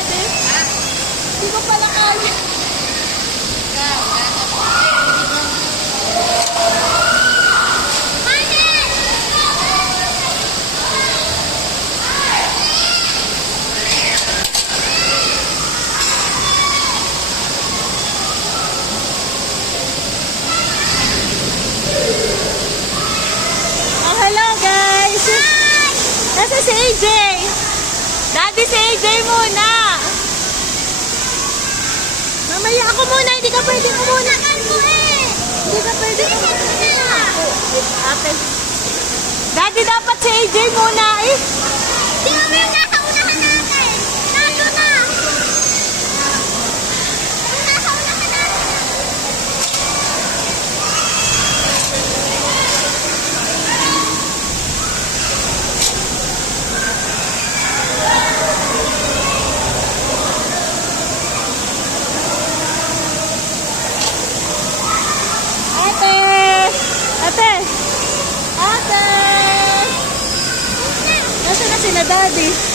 daddy. Hindi ko pala kaya. Oh, hello guys. Nasa si AJ. Daddy, si AJ muna. Mamaya ako muna, hindi ka pwede ko muna. Hindi ka pwede ko muna. Ate. Daddy, dapat si AJ muna eh. Di ba may nasa unahan natin? Nasa na! Nasa unahan natin. Ate! Ate! Ate! Nasaan na sila daddy?